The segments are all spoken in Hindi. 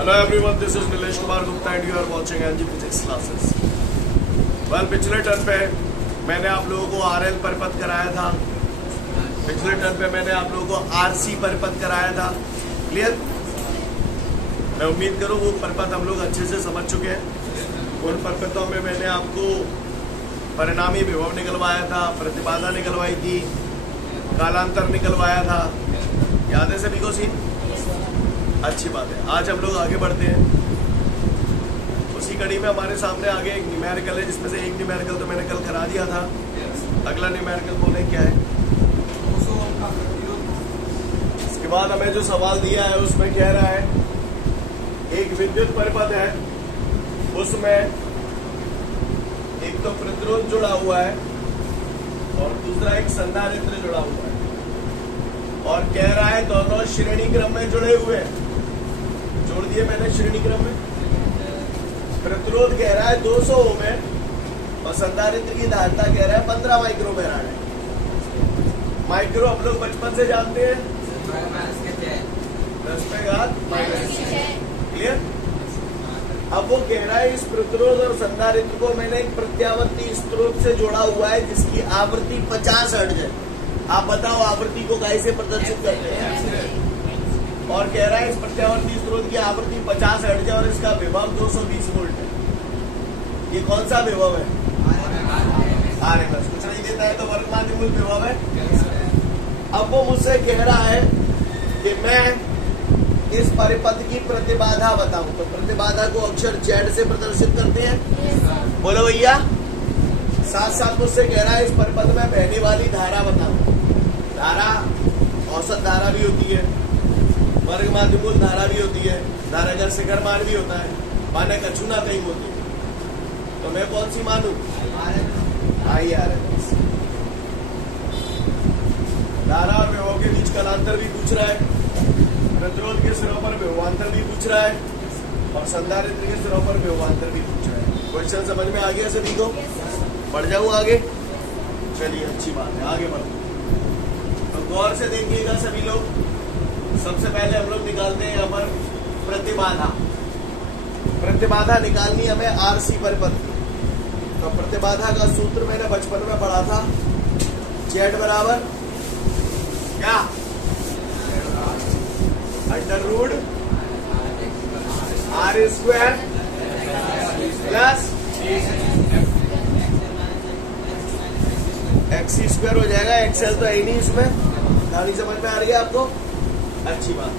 Hello everyone, this is Nilesh Kumar Gupta and you are watching NG Physics classes. Well, पिछले टर्म पे मैंने आप लोगों को RL परिपथ कराया था. पिछले टर्म पे मैंने आप लोगों को RC परिपथ कराया था. क्लियर? मैं उम्मीद करूं वो परिपथ हम लोग अच्छे से समझ चुके हैं. उन परिपथों में मैंने आपको परिणामी विभव निकलवाया था, प्रतिबाधा निकलवाई थी, कालांतर निकलवाया था. याद है सभी को सीन? अच्छी बात है. आज हम लोग आगे बढ़ते हैं. उसी कड़ी में हमारे सामने आगे एक न्यूमेरिकल है, जिसमें से एक न्यूमेरिकल तो मैंने कल करा दिया था. अगला न्यूमेरिकल बोले क्या है. इसके बाद हमें जो सवाल दिया है उसमें कह रहा है एक विद्युत परिपथ है, उसमें एक तो प्रतिरोध जुड़ा हुआ है और दूसरा एक संधारित्र जुड़ा हुआ है, और कह रहा है दोनों श्रेणी क्रम में जुड़े हुए हैं. जोड़ दिए मैंने श्रेणी क्रम में. प्रतिरोध कह रहा है 200 ओम है और संधारित्र की धारिता कह रहा है 15 माइक्रोफैराड है. माइक्रो हम लोग बचपन से जानते हैं, 10 पे घात -6. क्लियर? अब वो कह रहा है इस प्रतिरोध और संधारित्र को मैंने एक प्रत्यावर्ती स्रोत से जोड़ा हुआ है जिसकी आवृत्ति 50 हर्ट्ज है. आप बताओ आवृत्ति को कैसे प्रदर्शित करते हैं. और कह रहा है इस प्रत्यावर्ती स्रोत की आवृत्ति 50 हर्ट्ज है और इसका विभव 220 वोल्ट है. ये कौन सा विभव है? आरएमएस. कुछ नहीं देता है तो वर्गमाध्य मूल विभव है. अब वो मुझसे कह रहा है कि मैं इस परिपथ की प्रतिबाधा बताऊं. तो प्रतिबाधा को अक्षर Z से प्रदर्शित करते हैं. बोलो भैया. साथ साथ मुझसे कह रहा है इस परिपथ में बहने वाली धारा बताऊं. धारा औसत धारा भी होती है, वर्ग माध्यमूल धारा भी होती है, धारा का शिखर मान भी होता है, माने कछु ना कहीं होती है. तो मैं कौन सी मानूं? IRMS. धारा और विभव के बीच कालांतर भी पूछ रहा है, प्रतिरोध के सिरों पर विभवांतर भी पूछ रहा है, और संधारित्र के सिरों पर विभवांतर भी पूछ रहा है. क्वेश्चन समझ में आ गया सभी को? बढ़ जाऊं आगे? चलिए, अच्छी बात है, आगे बढ़ो. तो गौर से देखिएगा सभी लोग. सबसे पहले हम लोग निकालते हैं यहाँ पर प्रतिबाधा. प्रतिबाधा निकालनी हमें RC परिपथ की. तो प्रतिबाधा का सूत्र मैंने बचपन में पढ़ा था. Z बराबर क्या? √R² प्लस XC² हो जाएगा. XL तो है नहीं इसमें. कहानी समझ में आ रही है आपको? अच्छी बात है.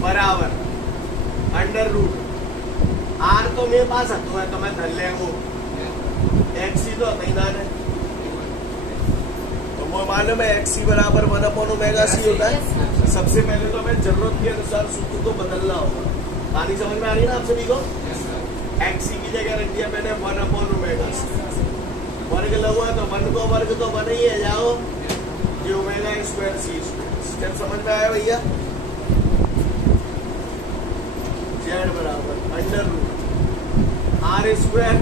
बराबर √R तो मेरे पास हत्थों है तो मैं धर ले वो. XC तो अतईदान है तो वो मालूम है XC बराबर 1/ωc होता है. सबसे पहले तो हमें जरूरत के अनुसार सूत्र को बदलना होगा. कहानी समझ में आ रही है ना आप सभी को? XC की जगह रख दिया मैंने 1/ωc. वर्ग लगा तो 1 को वर्ग तो 1 ही है. जाओ ये ω² c². स्टेप समझ में आया भैया? Z बराबर √R²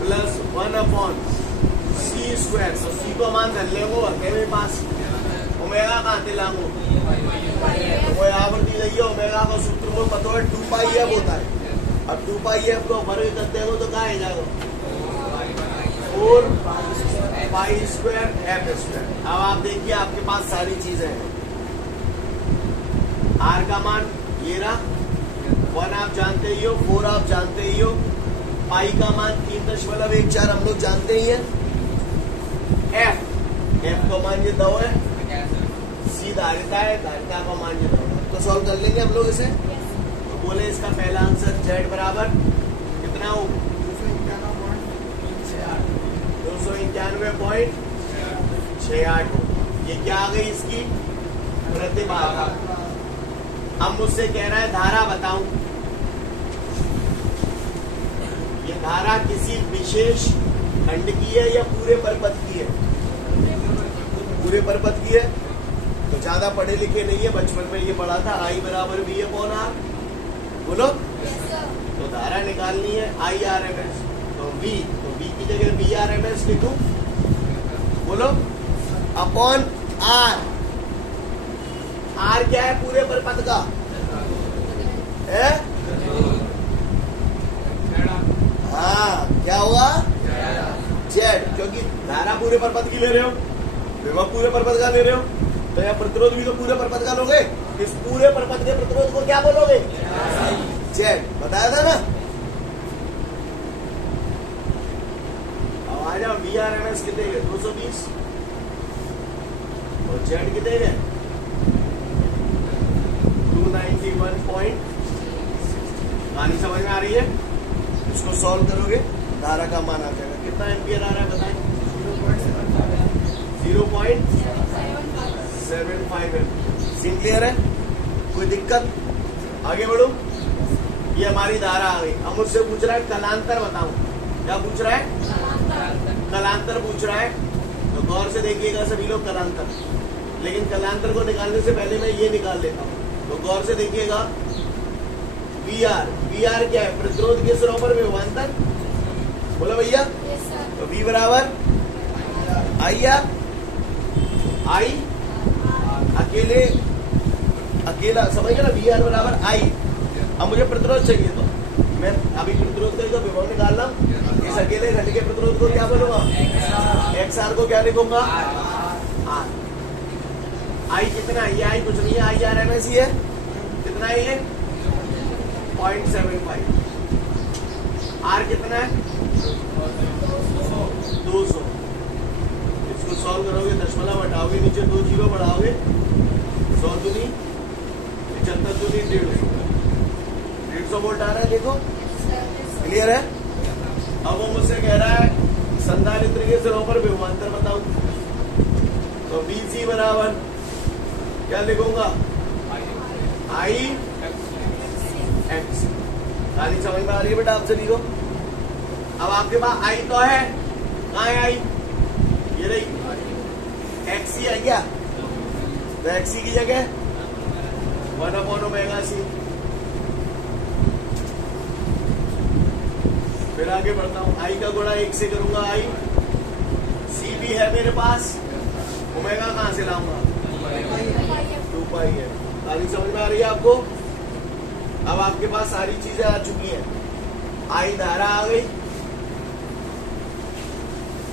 प्लस 1/c². तो c को मान धर ले वो मेरे पास. ओमेगा कहाँ से लाऊं? वो आवृत्ति लगी है. ओमेगा का सूत्र को पता है 2πf होता है. अब 2πf को वर्ग करते हो तो कहाँ है जाओ? 4π² f². अब आप देखिए आपके पास सारी चीजें हैं. R का मान ये रहा, 1 आप जानते ही हो, 4 आप जानते ही हो, पाई का मान 3.14 हम लोग जानते ही हैं. F का मान ये 2 है. C धारिता है, धारिता का मान ये 2 है. तो सॉल्व कर लेंगे हम लोग इसे. तो बोले इसका पहला आंसर Z बराबर कितना हो? 291.68 हो. ये क्या आ गई इसकी प्रतिबाधा. अब मुझसे कह रहा है धारा बताऊं. ये धारा किसी विशेष खंड की है या पूरे परिपथ की है? पूरे परिपथ की है. तो ज्यादा पढ़े लिखे नहीं है, बचपन में ये पढ़ा था. I बराबर V/R. बोलो. तो धारा निकालनी है IRMS. तो V की जगह VRMS लिखूं. बोलो. Upon R. R क्या है पूरे परिपथ का? पूरे परपथ की ले रहे हो, विभव पूरे परपथ का ले रहे हो, तो यहाँ प्रतिरोध भी तो पूरे परपथ का लोगे। इस पूरे परपथ के प्रतिरोध को क्या बोलोगे? जेड। बताया था ना। अब आ जाओ, VRMS कितने है? 220 और जेड कितने है? 291. कहानी समझ में आ रही है? इसको सॉल्व करोगे धारा का मान आ जाएगा। कितना एम्पियर आ रहा है बताएं? 0.75 सीन क्लियर है? कोई दिक्कत? आगे बढ़ो। ये हमारी धारा आ गई। अब मुझसे पूछ रहा है कलांतर बताऊं। क्या पूछ रहा है? कलांतर पूछ रहा है। तो गौर से देखिएगा सभी लोग कलांतर, लेकिन कलांतर को निकालने से पहले मैं ये निकाल लेता हूँ। तो गौर से देखिएगा, VR क्या है? प्रतिरोध के सिरों पर विभवांतर। बोला भैया? तो V बराबर I या I अकेला समझ गया ना? VR बराबर I। अब मुझे प्रतिरोध चाहिए, तो मैं अभी प्रतिरोध का जो विभव निकालना, इस अकेले घट के प्रतिरोध को क्या बोलूंगा? XR को क्या लिखूंगा? R। I कितना है? ये I कुछ नहीं है, IRMS ही है। कितना है ये? 0.75। R कितना है? 200। इसको सॉल्व करोगे, दशमलव हटाओगे, नीचे 2 जीरो बढ़ाओगे, 100 दूनी 75 दूनी 150 वोल्ट आ रहा है। देखो क्लियर है? अब वो मुझसे कह रहा है संधारित्र के सिरों पर विभवांतर बताओ। तो BC बराबर क्या लिखूंगा? I X। कहानी समझ में आ रही है बेटा आप सभी को? अब आपके पास I तो है, कहाँ है I? ये रही XC है क्या? तो XC की जगह 1/ωc। फिर आगे बढ़ता हूं, I का गुणा 1 से करूंगा। I C भी है मेरे पास, ओमेगा कहां से लाऊंगा? 2π है। कहानी समझ में आ रही है आपको? अब आपके पास सारी चीजें आ चुकी हैं। I धारा आ गई,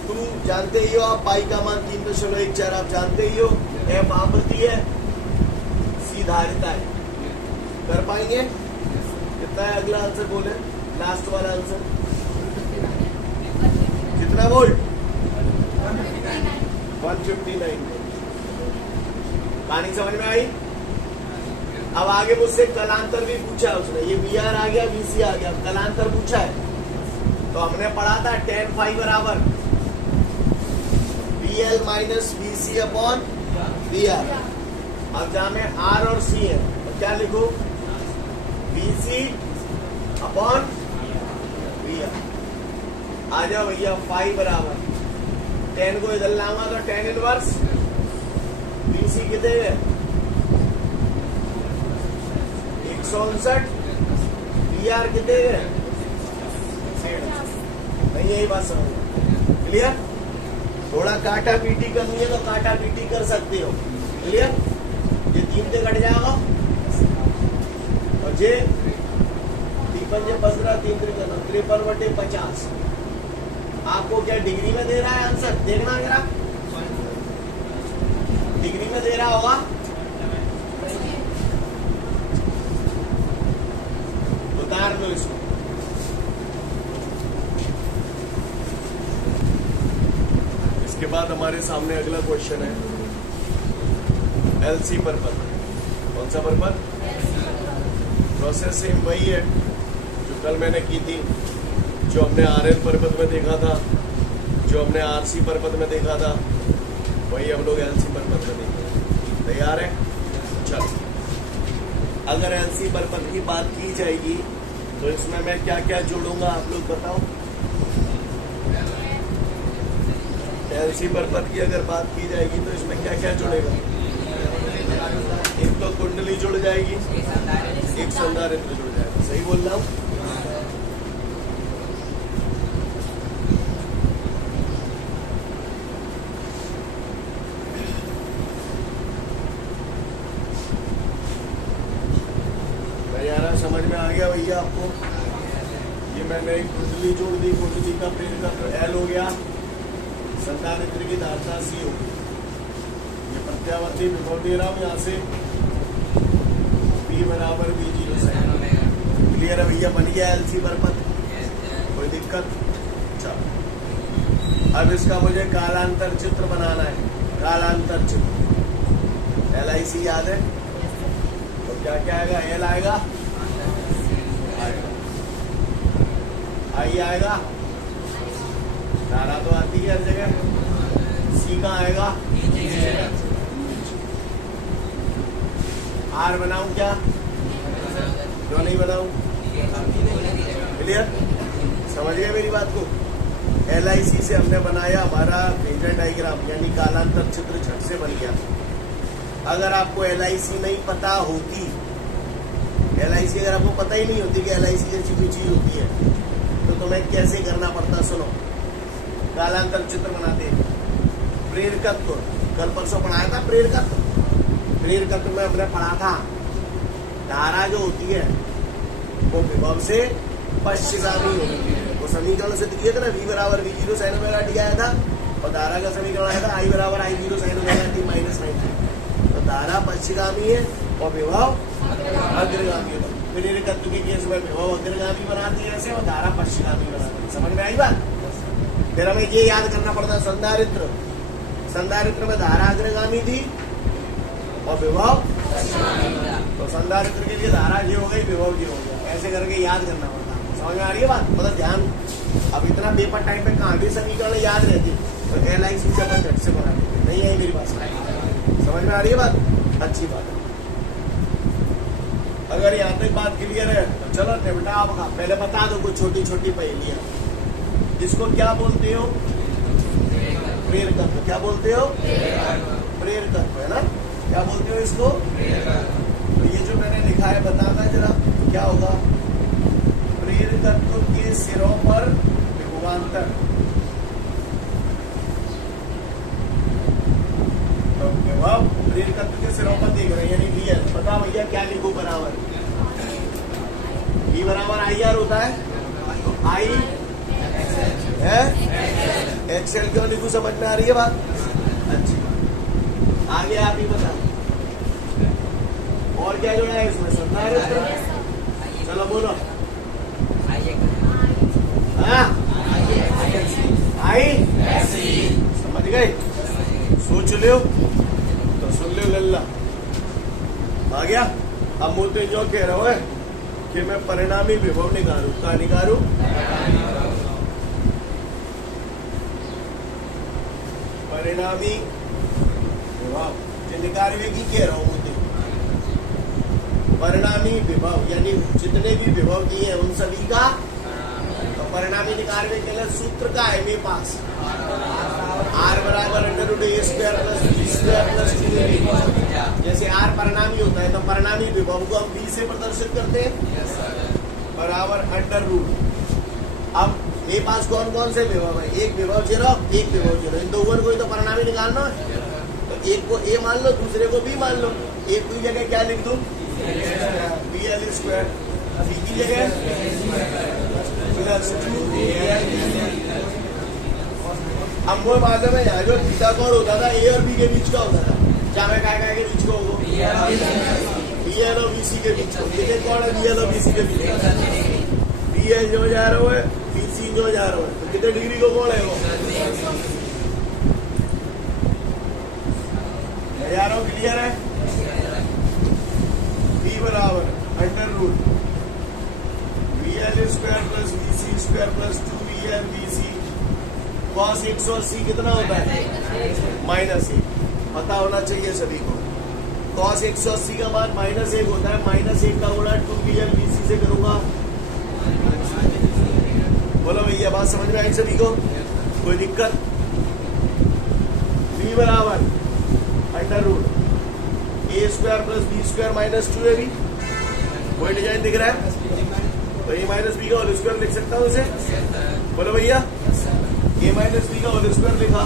2 जानते ही हो आप, पाई का मान 3.14 आप जानते ही हो, F आवृत्ति है, C धारिता है। कर पाएंगे? कितना है अगला आंसर बोले? लास्ट वाला आंसर कितना वोल्ट? 159। कहानी समझ में आई? अब आगे मुझसे कलांतर भी पूछा है उसने। ये VR आ गया, VC आ गया, कलांतर पूछा है। तो हमने पढ़ा था tan phi बराबर VL minus VC upon VR। अब जहां में R और C है तो क्या लिखो? VC upon VR। आ जाओ भैया, phi बराबर tan को इधर लाऊंगा तो tan इनवर्स VC कितने है? 159। VR कितने है? नहीं, यही बात समझ क्लियर? थोड़ा काटा पीटी करनी है तो काटा पीटी कर सकते हो। क्लियर? ये 3 से कट जाएगा और जे 3×15 53/50। आपको क्या डिग्री में दे रहा है आंसर? देखना जरा, डिग्री में दे रहा होगा। उतार दो इसको। इसके बाद हमारे सामने अगला क्वेश्चन है LC परपथ। कौन सा परपथ? प्रोसेस सेम वही है जो कल मैंने की थी, जो हमने RL परपथ में देखा था, जो हमने RC परपथ में देखा था, वही हम लोग LC परपथ में देखेंगे। तैयार है? चलो, अगर LC परपथ की बात की जाएगी तो इसमें मैं क्या क्या जोड़ूंगा आप लोग बताओ। LC परपथ की अगर बात की जाएगी तो इसमें क्या क्या जुड़ेगा? एक तो कुंडली जुड़ जाएगी, एक संधारित्र जुड़ जाएगा। सही बोल रहा हूँ? समझ में आ गया भैया आपको? ये मैंने एक कुंडली जोड़ दी, कुंडली का प्रेर का L हो गया, संधारित्र की धारणा सी होगी। ये प्रत्यावर्ती विभव दे रहा हूं यहाँ से V बराबर V0 sin ओमेगा। क्लियर है भैया, बन गया एलसी पर पद, कोई दिक्कत? चलो अब इसका मुझे कालांतर चित्र बनाना है। कालांतर चित्र LIC याद है तो क्या क्या आएगा? L आएगा, I आएगा, धारा तो आती है हर जगह, C का आएगा, R बनाऊं क्या? क्यों नहीं बनाऊं? क्लियर? समझ गए मेरी बात को? LIC से हमने बनाया हमारा फेजर डायग्राम यानी कालांतर चित्र झट से बन गया। अगर आपको LIC नहीं पता होती, LIC अगर आपको पता ही नहीं होती कि LIC जैसी कोई चीज होती है तो तुम्हें कैसे करना पड़ता? सुनो, कालांतर चित्र बनाते प्रेरकत्व, कल परसों पढ़ाया था प्रेरकत्व। प्रेरकत्व में हमने पढ़ा था धारा जो होती है वो विभव से पश्चिगामी होती है। वो समीकरण से दिए थे ना, V बराबर V0 sin ओमेगा t आया था और धारा का समीकरण आया था I बराबर I0 sin omega t minus 90। तो धारा पश्चिगामी है और विभव अग्रगामी है। प्रेरकत्व के केस में विभव अग्रगामी बनाती है ऐसे और धारा पश्चिगामी बनाती है। समझ में आई बात? फिर हमें ये याद करना पड़ता, संधारित्र, संधारित्र में धारा अग्रगामी थी और विभव, तो संधारित्र के लिए धारा जी हो गई, विभव जी हो गया, ऐसे करके याद करना पड़ता। समझ में आ रही है बात? मतलब ध्यान, अब इतना पेपर टाइम पे कहाँ भी समीकरण याद रहती तो LIC से अपन झट से बना देते, नहीं आई मेरी बात? समझ में आ रही है बात? अच्छी बात है। अगर यहाँ तक बात क्लियर है तो चलो निपटा। आप पहले बता दो कुछ छोटी छोटी पहेलियां। इसको क्या बोलते हो? प्रेरकत्व। क्या बोलते हो? प्रेरकत्व है ना? क्या बोलते हो इसको? तो ये जो मैंने लिखा है बताना जरा क्या होगा? प्रेरकत्व के सिरों पर विभवांतर, तो विभव प्रेरकत्व के सिरों पर देख रहे हैं यानी VL। बता भैया क्या लिखो बराबर? V बराबर IR होता है तो I है XL। क्यों लिखू? समझ में आ रही है बात? अच्छी बात। आगे आप ही बता और क्या जोड़ा है इसमें? संधारित्र। चलो बोलो। समझ गए? सोच लो तो सुन लो लल्ला आ गया। अब मुझे जो कह रहा है कि मैं परिणामी विभव निकालू, क्या निकालू? परिणामी विभव जो निकालने की कह रहा हूं मुझे, परिणामी विभव यानी जितने भी विभव दिए हैं उन सभी का, तो परिणामी निकालने के लिए सूत्र का है मेरे पास R बराबर √a² plus b² plus 2ab। जैसे R परिणामी होता है तो परिणामी विभव को हम B से प्रदर्शित करते हैं बराबर √। अब मेरे पास कौन कौन से विभव है? एक विभव 0, एक विभव 0, इन दोनों को ही तो परिणामी निकालना है। तो एक को A मान लो, दूसरे को B मान लो। एक की जगह क्या लिख दूं? BL², B की जगह प्लस 2AL। अब वो मालूम है यहाँ जो थीटा कोण होता था A और B के बीच का होता था, क्या मैं काय के बीच का होगा? BL और BC के बीच का। ये कौन है? BL और BC के बीच का। BL जो जा रहा है, BC जो जा रहा है, तो कितने डिग्री को कौन है वो? जा रहा हूँ, क्लियर है? B बराबर √VL² plus VC² plus 2VL BC। cos 180 कितना होता है? -1। पता होना चाहिए सभी को। cos 180 का मान -1 होता है। -1 का गुणा 2VL BC से करूंगा। बोलो भैया, बात समझ में आई सभी को? कोई दिक्कत? V बराबर √A² plus B² minus 2AB। कोई डिजाइन दिख रहा है? तो A माइनस B का होल स्क्वायर लिख सकता हूँ इसे? बोलो भैया, A माइनस B का होल स्क्वायर लिखा।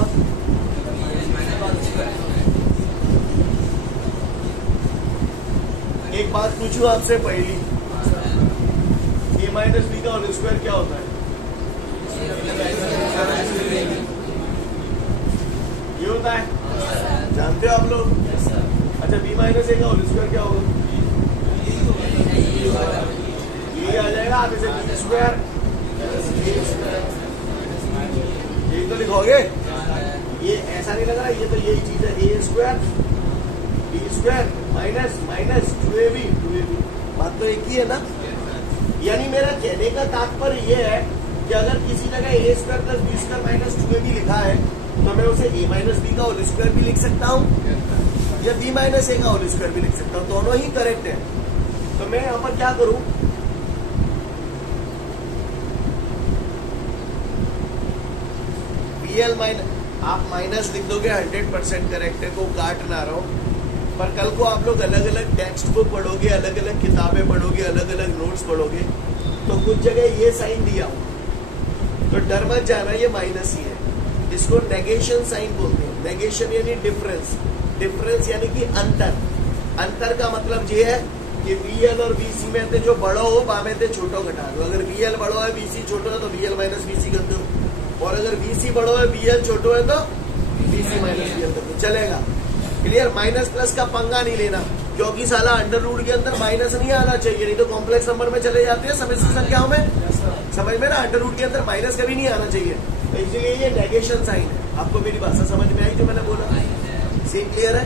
एक बात पूछूं आपसे पहली, A माइनस B का होल स्क्वायर क्या होता है? ये होता है, जानते हो आप लोग? अच्छा, b माइनस ए का होल स्क्वायर क्या होगा? ये आ जाएगा आप इसे बी स्क्वायर, यही तो लिखोगे। ये ऐसा नहीं लग रहा, ये तो यही चीज है, A square B square minus minus 2ab, बात तो एक ही है ना। यानी मेरा कहने का तात्पर्य ये है कि अगर किसी जगह A square plus B square minus 2ab लिखा है तो मैं उसे ए माइनस बी का होल स्क्वायर भी लिख सकता हूँ या बी माइनस ए का होल स्क्वायर भी लिख सकता हूँ, दोनों ही करेक्ट है। तो मैं यहाँ पर क्या करूं, BL माइनस, आप माइनस लिख दोगे 100% करेक्ट है, को काट ना रहा हूं। पर कल को आप लोग अलग अलग टेक्स्ट बुक पढ़ोगे, अलग अलग किताबें पढ़ोगे, अलग अलग नोट्स पढ़ोगे, तो कुछ जगह ये साइन दिया हो तो डर मत जाना, ये माइनस ही है। इसको नेगेशन साइन बोलते हैं। नेगेशन यानी डिफरेंस, डिफरेंस यानी कि अंतर। अंतर का मतलब ये है कि BL और BC में से जो बड़ो हो बामे से छोटो घटा दो। अगर BL बड़ो है BC छोटो है तो BL माइनस BC कर दो, और अगर BC बड़ो है BL छोटो है तो BC माइनस BL कर दो, चलेगा। क्लियर? माइनस प्लस का पंगा नहीं लेना, क्योंकि साला अंडर रूट के अंदर माइनस नहीं आना चाहिए, नहीं तो कॉम्प्लेक्स नंबर में चले जाते हैं समस्या संख्याओं में, समझ में ना। अंडर रूट के अंदर माइनस कभी नहीं आना चाहिए, तो इसलिए ये नेगेशन साइन है। आपको मेरी भाषा समझ में आई जो मैंने बोला? सीन क्लियर है?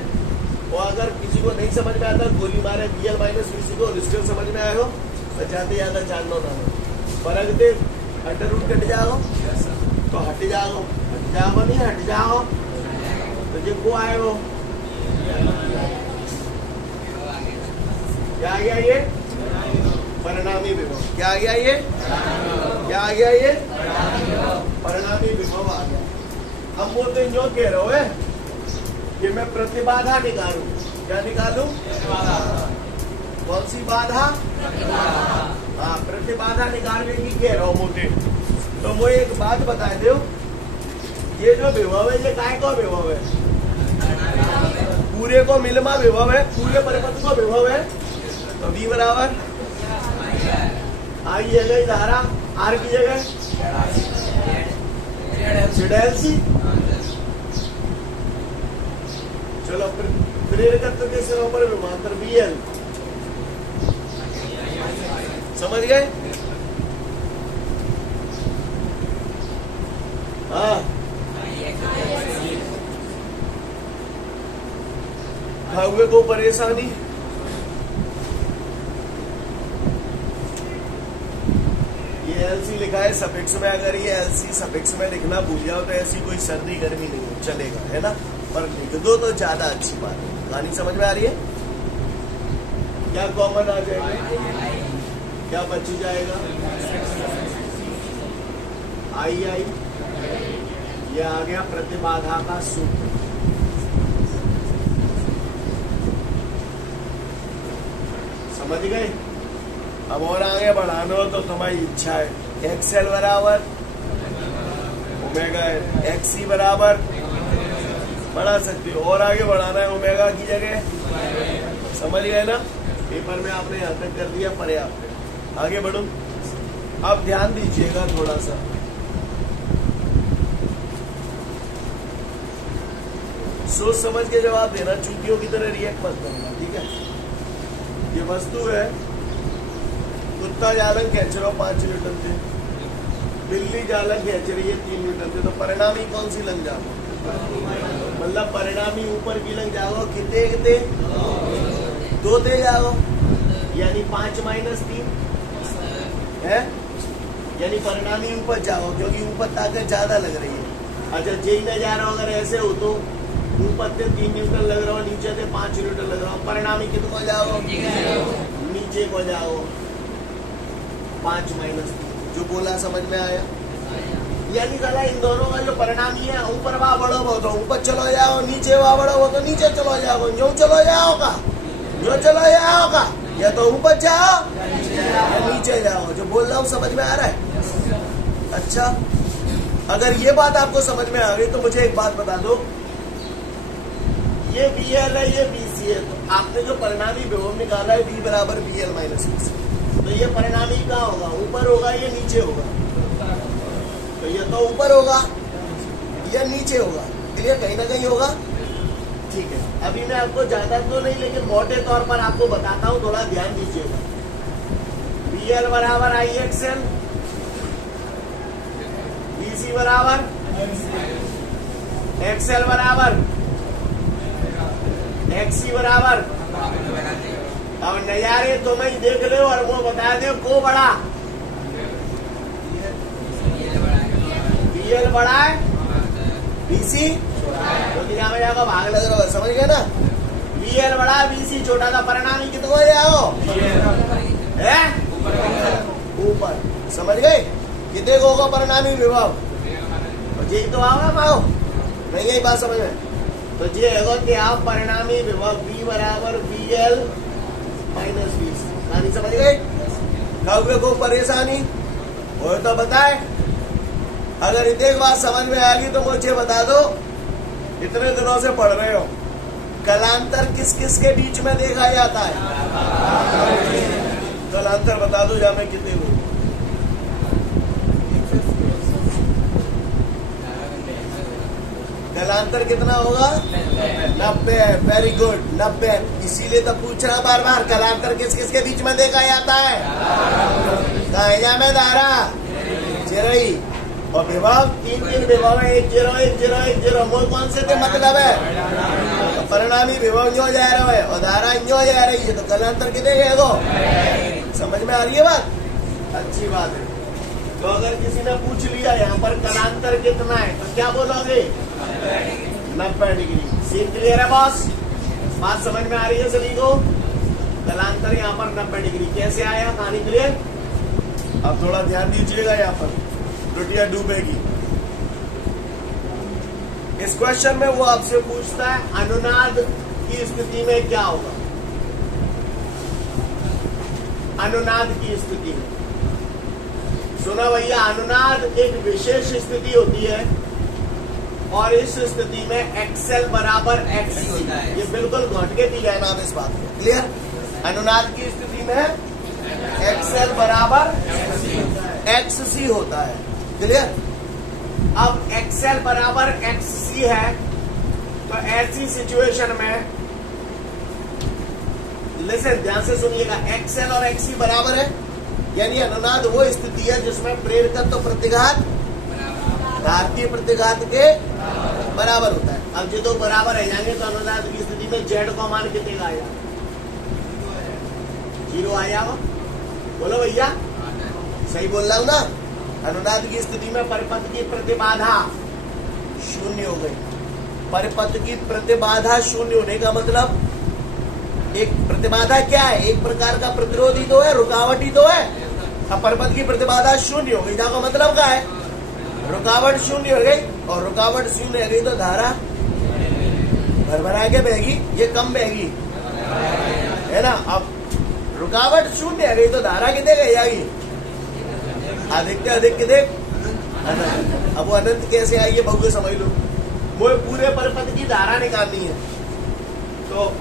और अगर किसी को नहीं समझ में आता, गोली मारे BL माइनस BC को रिस्टल समझ में आए हो तो जाते ज्यादा जान लो ना, फर्क दे अंडर रूट कट जाओ तो हट जाओ, नहीं हट जाओ तो जो को आए हो क्या आ गया? ये परिणामी विभव। क्या आ गया? ये क्या आ गया? ये परिणामी विभव आ गया। अब वो तो जो कह रहे हो है कि मैं प्रतिबाधा निकालूं, क्या निकालूं? कौन सी बाधा? हाँ, प्रतिबाधा निकालने की कह रहा हूं मोटे। तो वो एक बात बता दो, ये जो विभव है ये काय को विभव है? पूरे को मिलमा विभव है, पूरे परिपथ को विभव है। तो V बराबर आई जगह धारा, R की जगह ZLC। चलो प्रेरकत्व के सिरों पर विभवांतर BL, समझ गए? हाँ, हुए को परेशानी, ये LC लिखा है सफिक्स में, अगर ये LC सफिक्स में लिखना भूल जाओ तो ऐसी कोई सर्दी गर्मी नहीं हो, चलेगा, है ना। पर लिख दो तो ज्यादा अच्छी बात है। कहानी समझ में आ रही है? क्या कॉमन आ जाएगा? क्या बच जाएगा? आई ये आ गया प्रतिबाधा का सूत्र। समझ गए? अब और आगे बढ़ाना हो तो तुम्हारी इच्छा है। XL बराबर ओमेगा XC बराबर बढ़ा सकते हो, और आगे बढ़ाना है ओमेगा की जगह, समझ गए ना। पेपर में आपने यहाँ तक कर दिया, पर्याप्त। आगे बढ़ो। अब ध्यान दीजिएगा थोड़ा सा, सोच समझ के जवाब देना, चूतियों की तरह रिएक्ट मत करना, ठीक है। ये वस्तु है, कुत्ता जालन खींच रहा 5 न्यूटन से, बिल्ली जालन खींच रही है 3 न्यूटन से, तो परिणामी कौन सी लग जाओ? मतलब परिणामी ऊपर की लग जाओ, कितने 2 दे जाओ, यानी 5 माइनस 3 है, यानी परिणामी ऊपर जाओ, क्योंकि ऊपर ताकत ज्यादा लग रही है। अच्छा, जे न जा रहा हो, अगर ऐसे हो तो ऊपर से 3 न्यूटन लग रहा हो, नीचे से 5 न्यूटन लग रहा हो, परिणामी कितना को जाओ? नीचे को जाओ, 5 माइनस 3। जो बोला समझ में आया? यानी साला इन दोनों का जो परिणामी है, ऊपर वहां बढ़ो हो तो ऊपर चलो जाओ, नीचे वहां बढ़ो हो तो नीचे चलो जाओ, जो चलो जाओगा, जो चलो जाओगा, या तो ऊपर जाओ या नीचे जाओ। जो बोल रहा हूँ समझ में आ रहा है? अच्छा, अगर ये बात आपको समझ में आ गई तो मुझे एक बात बता दो, ये BL है, ये BC है, तो आपने जो परिणामी विभव निकाला है V बराबर BL माइनस BC, तो ये परिणामी कहाँ होगा? ऊपर होगा या नीचे होगा? तो ये तो ऊपर होगा या नीचे होगा? क्लियर? कहीं ना कहीं होगा। ठीक है, अभी मैं आपको ज्यादा तो नहीं लेकिन मोटे तौर पर आपको बताता हूँ, थोड़ा ध्यान दीजिएगा। BL बराबर IXL, BC बराबर XL बराबर XC बराबर। अब नजारे तुम्हें ही देख लो और वो बता दे को बड़ा। BL बड़ा है, BC तो दिया में जाकर भाग लग रहा है, समझ गए ना? BL बड़ा, BC छोटा था, परिणामी कितना हो जाओ है ऊपर, समझ गए? कितने को होगा परिणामी विभव? और यही तो आओ पाओ नहीं, यही बात समझ में? तो ये है कि आप परिणामी विभव B बराबर BL माइनस BC, कहानी समझ गए? कौवे को परेशानी हो तो बताए। अगर इतनी बात समझ में आ गई तो मुझे बता दो, इतने दिनों से पढ़ रहे हो, कलांतर किस किस के बीच में देखा जाता है? कलांतर बता दो, या मैं कितने हूँ? कलांतर कितना होगा? 90। Very good, 90। इसीलिए तो पूछ रहा बार बार, कलांतर किस किस के बीच में देखा जाता है? कहा में धारा चिरई और विभव, तीन विभव है, 1 0 1 0 1 0। मूल कौन से थे मतलब है? तो परिणामी विभव जो जा रहा है और धारा जो जा रही है, तो कलांतर कितने गए दो? समझ में आ रही है बात? अच्छी बात है। तो अगर किसी ने पूछ लिया यहाँ पर कलांतर कितना है, तो क्या बोलोगे? 90 डिग्री। सीन क्लियर है बॉस? बात समझ में आ रही है सभी को? कलांतर यहाँ पर 90 डिग्री कैसे आया, कहानी क्लियर? अब थोड़ा ध्यान दीजिएगा, यहाँ पर त्रुटियां डूबेगी। इस क्वेश्चन में वो आपसे पूछता है अनुनाद की स्थिति में क्या होगा। अनुनाद की स्थिति में सुना भैया, अनुनाद एक विशेष स्थिति होती है और इस स्थिति में XL बराबर XC होता है। ये बिल्कुल घट के दिया है नाम इस बात को, क्लियर? अनुनाद की स्थिति में XL बराबर XC होता है, क्लियर? अब XL बराबर XC है तो ऐसी सिचुएशन में लिसन, ध्यान से सुनिएगा, XL और XC बराबर है, यानी अनुनाद वो स्थिति है जिसमें प्रेरकत्व प्रतिघात धारतीय प्रतिघात के बराबर होता है। अब ये दो बराबर है जाएंगे तो अनुनाद की स्थिति में Z का मान कितने का आएगा? 0 आया हो? बोलो भैया, सही बोल रहा हूं ना? अनुनाद की स्थिति में परिपथ की प्रतिबाधा शून्य हो गई। परिपथ की प्रतिबाधा शून्य होने का मतलब, एक प्रतिबाधा क्या है? एक प्रकार का प्रतिरोध ही तो है, रुकावट ही तो है। अब परिपथ की प्रतिबाधा शून्य हो गई, का मतलब क्या है? रुकावट शून्य हो गई, और रुकावट शून्य हो गई तो धारा भरभरा के बहेगी, ये कम बहेगी, है ना? अब रुकावट शून्य हो गई तो धारा कितने गई जाएगी? अधिक से अधिक कितने? अनंत। अब वो अनंत कैसे आई, ये बहु समझ लो। वो पूरे परिपथ की धारा निकालनी है तो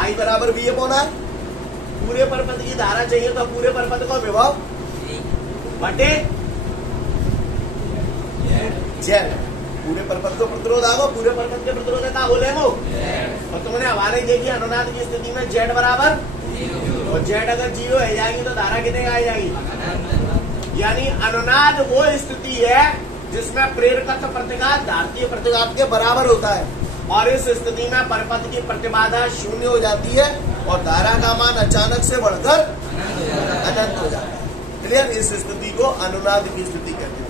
I बराबर V अपॉन R। पूरे परिपथ की धारा चाहिए तो पूरे परिपथ को विभव बटे Z। पूरे परिपथ को प्रतिरोध आगो, पूरे परिपथ के प्रतिरोध का बोले वो। और तुमने हमारे देखी अनुनाद की स्थिति में Z बराबर, और Z अगर 0 है जाएगी तो धारा कितने आ जाएगी? यानी अनुनाद वो स्थिति है जिसमें प्रेरकत्व प्रतिघात धारतीय प्रतिघात के बराबर होता है, और इस स्थिति में परिपथ की प्रतिबाधा शून्य हो जाती है और धारा का मान अचानक से बढ़कर अनंत हो जाता है, क्लियर? इस स्थिति को अनुनाद की स्थिति कहते हैं।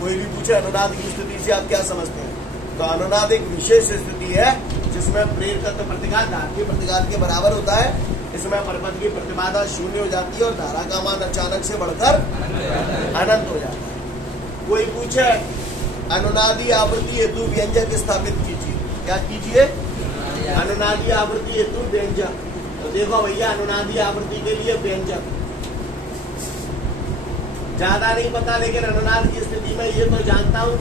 कोई भी पूछे अनुनाद की स्थिति से आप क्या समझते हैं, तो अनुनाद एक विशेष स्थिति है जिसमें प्रेरकत्व प्रतिघात धारतीय प्रतिघात के बराबर होता है। इसमें परिपथ की प्रतिबाधा शून्य हो जाती है और धारा का मान अचानक से बढ़कर अनंत हो जाता है। कोई पूछे अनुनादी आवृत्ति हेतु व्यंजक स्थापित कीजिए, क्या कीजिए? अनुनादी आवृत्ति हेतु व्यंजक। तो देखो भैया, अनुनादी आवृत्ति के लिए व्यंजक ज्यादा नहीं पता, लेकिन अनुनाद की स्थिति में ये तो जानता हूँ।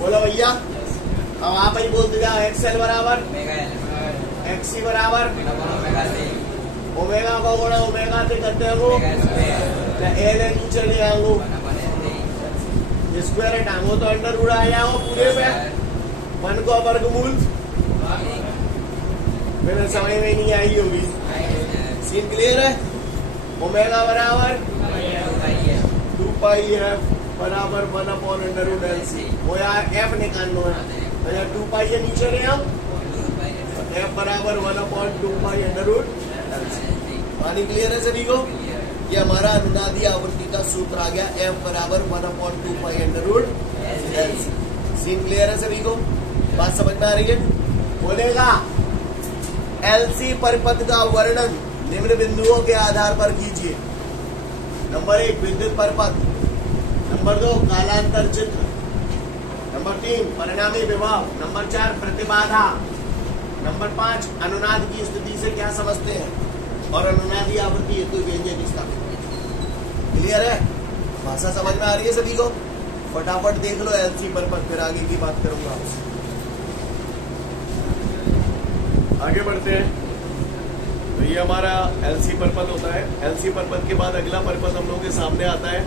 बोलो भैया, अब आप ही बोलते जाओ। XL बराबर XC बराबर ओमेगा को गुणा ओमेगा से करते हो L चले आंगो स्क्वायर टांगो तो अंडर उड़ा जाओ पूरे पे, 1 को वर्गमूल मेरे समझ में नहीं आई होगी। सीन क्लियर है। ओमेगा बराबर 2 पाई एफ बराबर 1/√LC। वो यार एफ निकालना है तो यार 2 पाई है नीचे ले आओ, एफ बराबर 1/2 पाई √LC। पानी क्लियर है सभी को। ये हमारा अनुनादी आवृत्ति का सूत्र आ गया, एफ बराबर 1/2 पाई √LC। सीन क्लियर है सभी को, बात समझ में आ रही है। बोलेगा एलसी परिपथ का वर्णन निम्न बिंदुओं के आधार पर कीजिए। नंबर 1 विद्युत परिपथ, नंबर 2 कालांतर चित्र, नंबर 3 परिणामी विभव, नंबर 4 प्रतिबाधा, नंबर 5 अनुनाद की स्थिति से क्या समझते हैं और अनुनादी आवृत्ति हेतु व्यंजक स्थापित। क्लियर है, भाषा समझ में आ रही है सभी को। फटाफट देख लो एलसी परिपथ, फिर आगे की बात करूंगा। आगे बढ़ते हैं। तो ये हमारा एलसी परिपथ होता है। एलसी परिपथ के बाद अगला परिपथ हम लोगों के सामने आता है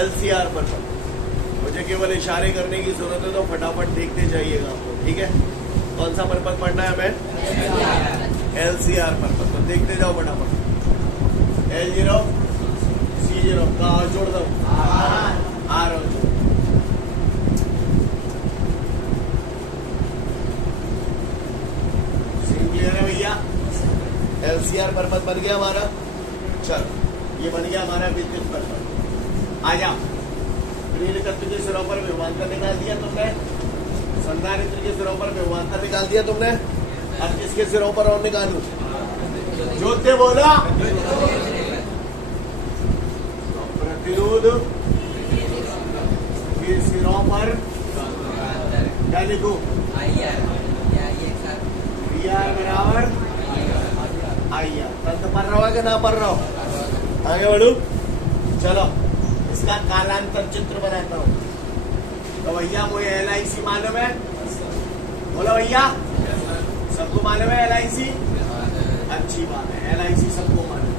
एलसीआर परिपथ। मुझे केवल इशारे करने की जरूरत है तो फटाफट देखते जाइएगा आप लोग, ठीक है। कौन सा परिपथ पढ़ना है हमें? एलसीआर परिपथ। तो देखते जाओ फटाफट। L0 C0 का जोड़ दो आर और भैया। एलसीआर परिपथ बन गया हमारा। चलो ये बन गया हमारा विद्युत परिपथ। आ जाओ, प्रेरक तत्व के सिरों पर विभवांतर निकाल दिया तुमने, संधारित्र के सिरों पर विभवांतर निकाल दिया तुमने। अब किसके सिरों पर और निकालू? जोते बोला प्रतिरोध के सिरों पर क्या लिखू? VR बराबर IR। तंत्र पढ़ रहा हो कि ना पढ़ रहा हो? आगे बढ़ू। चलो इसका कालांतर चित्र बनाता हूँ। तो भैया मुझे LIC मालूम है, बोलो भैया। सबको मालूम है LIC? अच्छी बात है, LIC सबको मालूम है।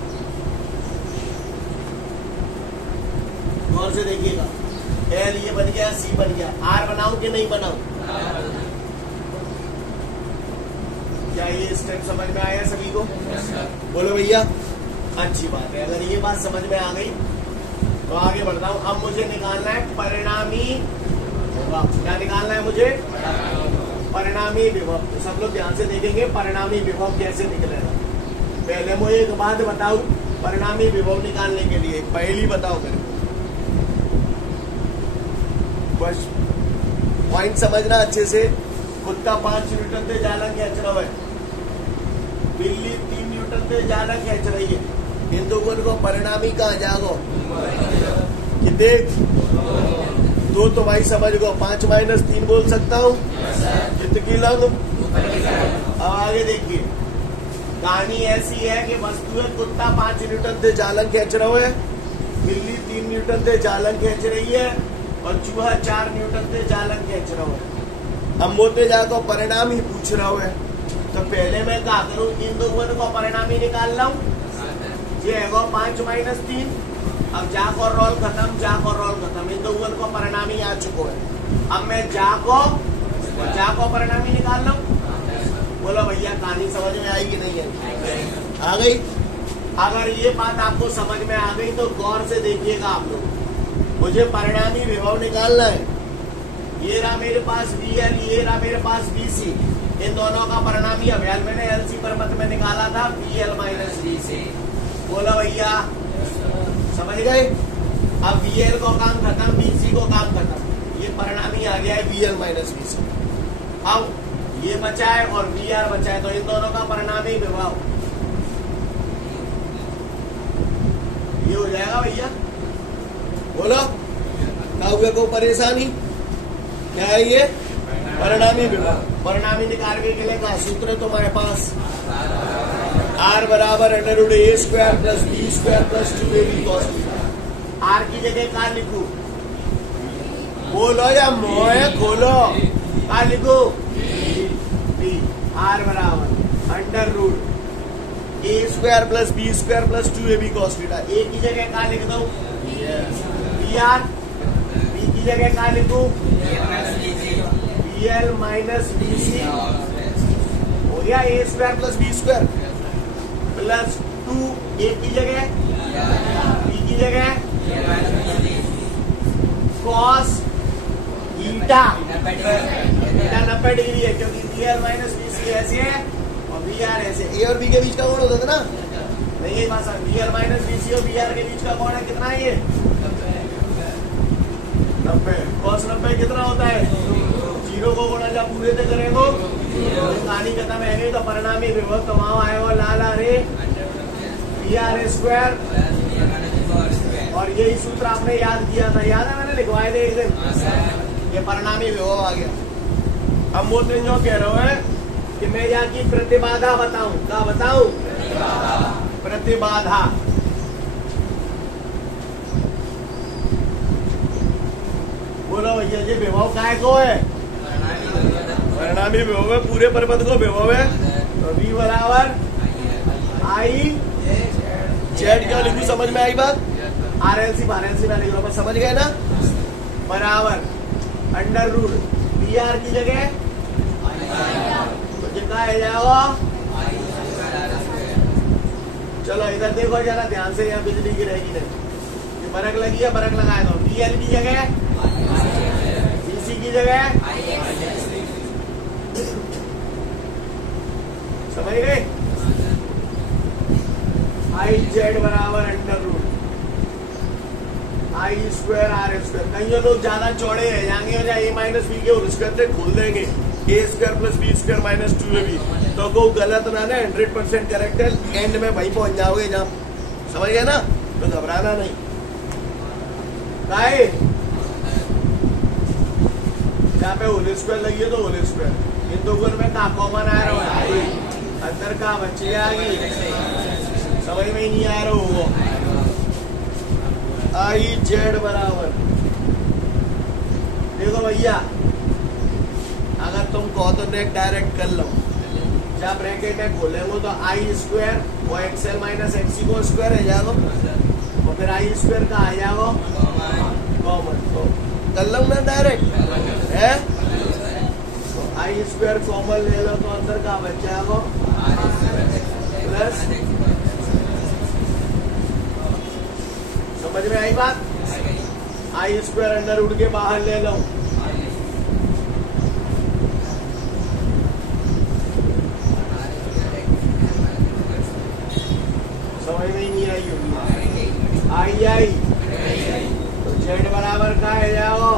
गौर से देखिएगा, L ये बन गया, C बन गया। R बनाऊं कि नहीं बनाऊं? क्या ये स्टेप समझ में आया सभी को? बोलो भैया। अच्छी बात है, अगर ये बात समझ में आ गई तो आगे बढ़ता हूँ। अब मुझे निकालना है परिणामी विभव। क्या निकालना है मुझे? परिणामी विभव। तो सब लोग ध्यान से देखेंगे परिणामी विभव कैसे निकलेगा। पहले मुझे एक बात बताओ, परिणामी विभव निकालने के लिए पहली बताओ मेरे को, बस पॉइंट समझना अच्छे से। कुत्ता 5 न्यूटन से जालन खींच रहा है, बिल्ली 3 न्यूटन से जालन खींच रही है। इन दोनों को परिणामी कहा जाओ कितने? 2 तो भाई समझ गो, 5 - 3 बोल सकता हूँ कितनी लग। अब आगे देखिए, कहानी ऐसी है कि वस्तु है कुत्ता 5 न्यूटन से जालन खींच रहा है, बिल्ली 3 न्यूटन से जालन खींच रही है और चूहा 4 न्यूटन से जालन खींच रहा है। अब मोटे जाको परिणाम ही पूछ रहा है, तो पहले मैं क्या करूं? इन दोनों को परिणाम ही निकाल लाऊं। ये है 5 - 3। अब जाक और रोल खत्म, जाक और रोल खत्म। इन दोनों को परिणाम ही आ चुको है। अब मैं जाको परिणाम ही निकाल लाऊं। बोलो भैया, कहानी समझ में आई कि नहीं है? आ गई। अगर ये बात आपको समझ में आ गई तो गौर से देखिएगा आप लोग। मुझे परिणामी विभव निकालना है। ये रहा मेरे पास VL, ये रहा मेरे पास VC। इन दोनों का परिणामी अभ्यास मैंने LC परिपथ में निकाला था VL - VC। बोला भैया, समझ गए? अब VL को काम खत्म, VC को काम खत्म। ये परिणामी आ गया है VL - VC। अब ये बचा है और VR बचा है, तो इन दोनों का परिणामी विभव ये हो जाएगा भैया। बोलो, ना हुए को परेशानी? क्या है ये? परिणामी विभव। परिणामी निकालने के लिए का सूत्र है तुम्हारे पास, R बराबर √A² + B² + 2AB cos θ। R की जगह क्या लिखू? बोलो या मोए खोलो, क्या लिखू? B। R बराबर √A² + B² + 2AB cos θ। A की जगह क्या लिख दो? BR। B की जगह क्या लिखू? VL माइनस VC हो गया A square plus B square plus 2 A की जगह B की जगह cos ईटा 90 डिग्री है क्योंकि VL माइनस VC ऐसे है और VR ऐसे। A और B के बीच का कोण होता था ना, नहीं ये बात VL माइनस VC और VR के बीच का कोण है कितना है ये 90। cos 90 कितना होता है 0 को गुणा जब पूरे से करेंगे कहानी खत्म है गई। तो परिणामी विभव तो वहां आएगा लाल रे VR स्क्वायर और यही सूत्र आपने याद किया था, याद है मैंने लिखवाए थे एक दिन, ये परिणामी विभव आ गया। अब मोदी जो कह रहे हैं कि मैं यहाँ की प्रतिबाधा बताऊं, क्या बताऊं प्रतिबाधा। बोलो भैया जी विभव काय को है परिणामी विभव है, पूरे परिपथ को विभव है। तो V बराबर I जेड क्या लिखू, समझ में आई बात। RLC RLC में लिख रहा हूं, समझ गए ना, बराबर अंडर रूट VR की जगह तो जितना है जाएगा। चलो इधर देखो जरा ध्यान से, यहाँ बिजली की रहेगी नहीं, ये बरक लगी है, बरक लगाए दो। VL की जगह VC की जगह समझ गए। I जेड बराबर under root I square R square. कई लोग ज्यादा चौड़े हैं जाएंगे हो जाए A माइनस बी के और स्क्वायर से खोल देंगे A square plus B square minus 2AB तो को गलत ना ना 100% करेक्ट है, एंड में वहीं पहुंच जाओगे जहाँ, समझ गए ना, तो घबराना नहीं। जहाँ पे होल स्क्वायर लगी है तो होल स्क्वायर, इन दो में कहा कॉमन आ रहा है, अंदर का बच्चे आ गई, समझ में ही नहीं आ रहा वो। I जेड बराबर देखो भैया, अगर तुम कहो तो डायरेक्ट कर लो, जब ब्रैकेट में खोलेंगे तो I स्क्वायर वो XL माइनस XC को स्क्वायर है जाएगा और फिर I स्क्वायर का आ जाएगा कॉमन, तो कर लो ना डायरेक्ट है। तो I स्क्वायर कॉमन ले लो तो अंदर का बच जाएगा प्लस, समझ में आई बात। I स्क्वायर अंडर रूट के बाहर ले लो, समझ में ही नहीं आई होगी। I तो जेड बराबर का है जाओ,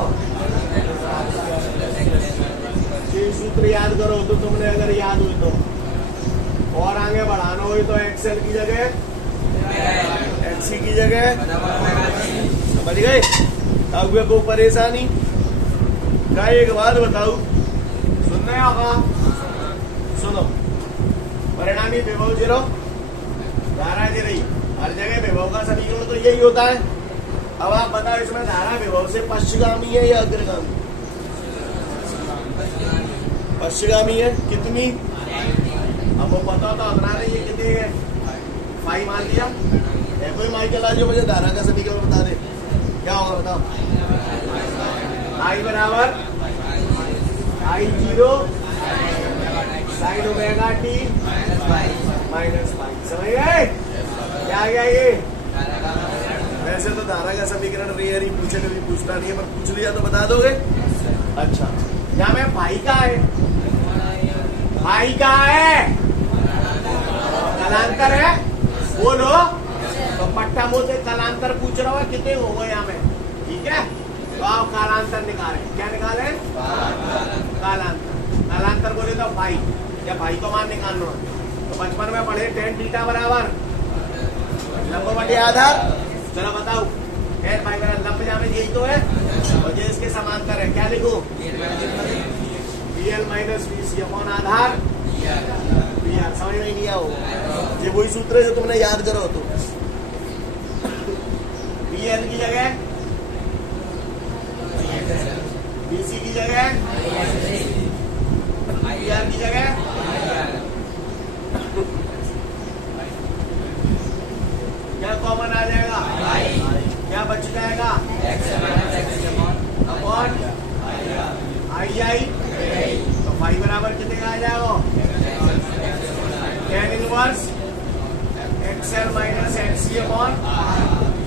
ये सूत्र याद करो तो तुमने अगर याद हुई तो, और आगे बढ़ाना हुई तो XL की जगह XC की जगह, समझ गए। अब को परेशानी का एक बात बताऊ, सुनने होगा, सुनो। परिणामी विभव जीरो धारा जी रही हर जगह विभव का समीकरण तो यही होता है। अब आप बताओ इसमें धारा विभव से पश्चिगामी है या अग्रगामी? पश्चिगामी है, कितनी? अब वो पता तो अपना नहीं है कितनी है, 5 मान लिया है। कोई माइकल आज मुझे धारा का समीकरण बता दे, क्या होगा बताओ। I बराबर I0 sine omega t minus 5, समझ गए क्या गया ये। वैसे तो धारा का समीकरण रेयर ही पूछे, कभी पूछता नहीं है, पर पूछ लिया तो बता दोगे। अच्छा यहाँ में भाई का है, भाई का है, कलांतर है, बोलो तो पट्टा मोते कलांतर पूछ रहा है कितने हो गए यहाँ में, ठीक है। तो आप कालांतर निकाले, क्या निकाले कालांतर, कालांतर बोले तो भाई, या भाई को मान निकाल लो। तो बचपन में पढ़े tan थीटा बराबर लंब बटे आधार। चलो बताओ tan भाई बराबर लंब जामे यही तो है और ये इसके समांतर है, क्या लिखो VL माइनस VC अपॉन आधार VR। समझ में नहीं आओ, ये वही सूत्र है जो तुमने याद करो। तो VL की जगह VC की जगह VR की जगह क्या कॉमन आ जाएगा, क्या बच जाएगा अपॉन I y बराबर कितने का आ जाएगा? tan inverse XL minus XC upon,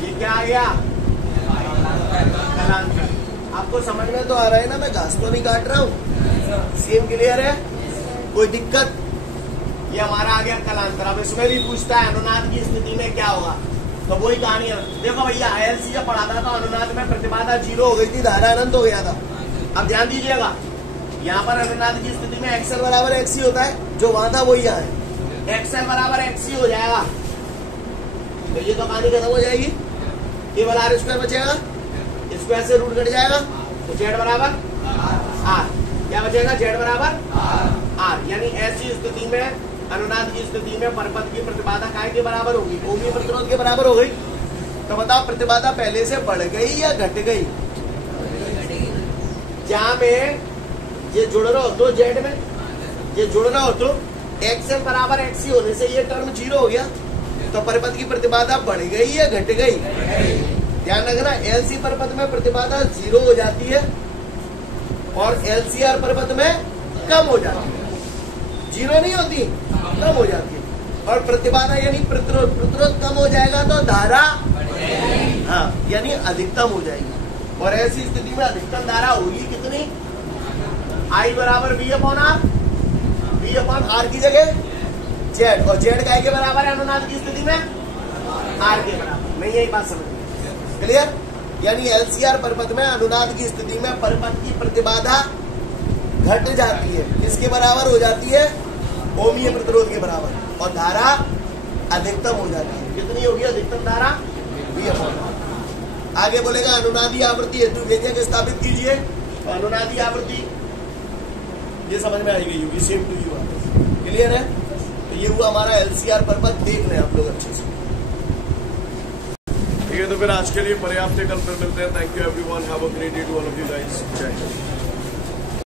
ये क्या आ गया? कलांतर। आपको समझ में तो आ रहा है ना, मैं घास तो नहीं काट रहा हूँ। सेम क्लियर है? कोई दिक्कत? ये हमारा आ गया कलांतर। अब इसमें भी पूछता है अनुनाद की स्थिति में क्या होगा, तो वही कहानी है। देखो भैया ILC जब पढ़ा था तो अनुनाद में प्रतिबाधा 0 हो गई थी, धारा अनंत हो गया था। अब ध्यान दीजिएगा, यहाँ पर अनुनाद की स्थिति में XL बराबर XC होता है, जो वहां था वही यहाँ है। XL बराबर XC हो जाएगा तो ये तो कहानी खत्म हो जाएगी। केवल R स्क्वायर बचेगा, स्क्वायर से रूट कट जाएगा, तो Z बराबर R। क्या बचेगा? Z बराबर R। यानी ऐसी स्थिति में, अनुनाद की स्थिति में परपथ की प्रतिबाधा काय के बराबर होगी? ओमीय प्रतिरोध के बराबर हो गई। तो बताओ प्रतिबाधा पहले से बढ़ गई या घट गई? क्या में ये जुड़ रहा हो तो Z में ये जुड़ रहा हो तो XL बराबर XC होने से ये टर्म 0 हो गया। तो परपथ की प्रतिबाधा बढ़ गई या घट गई? ध्यान रखना, LC परपथ में प्रतिबाधा 0 हो जाती है और LCR परपथ में कम हो जाती है। 0 नहीं होती, कम हो जाती है। और प्रतिबाधा यानी प्रतिरोध कम हो जाएगा तो धारा, हाँ, यानी अधिकतम हो जाएगी। और ऐसी स्थिति में अधिकतम धारा होगी कितनी? I बराबर V upon R, V upon R की जगह Z, और Z काय के बराबर है अनुनाद की स्थिति में? R के बराबर। मैं यही बात समझ क्लियर? यानी LCR परपथ में अनुनाद की स्थिति में परपथ की प्रतिबाधा घट जाती है, किसके बराबर हो जाती है? ओमीय प्रतिरोध के बराबर, और धारा अधिकतम हो जाती है। कितनी होगी अधिकतम धारा? V upon R। आगे बोलेगा अनुनादी आवृत्ति हेतु व्यंजक स्थापित कीजिए। तो अनुनादी आवृत्ति ये समझ में आई गई होगी, सेम टू यू। क्लियर है? तो ये हुआ हमारा LCR परपथ। देख लें आप लोग अच्छे से, ठीक है? तो फिर आज के लिए पर्याप्त है, कल फिर मिलते हैं। Thank you everyone, have a great day to all of you guys. जय हिंद।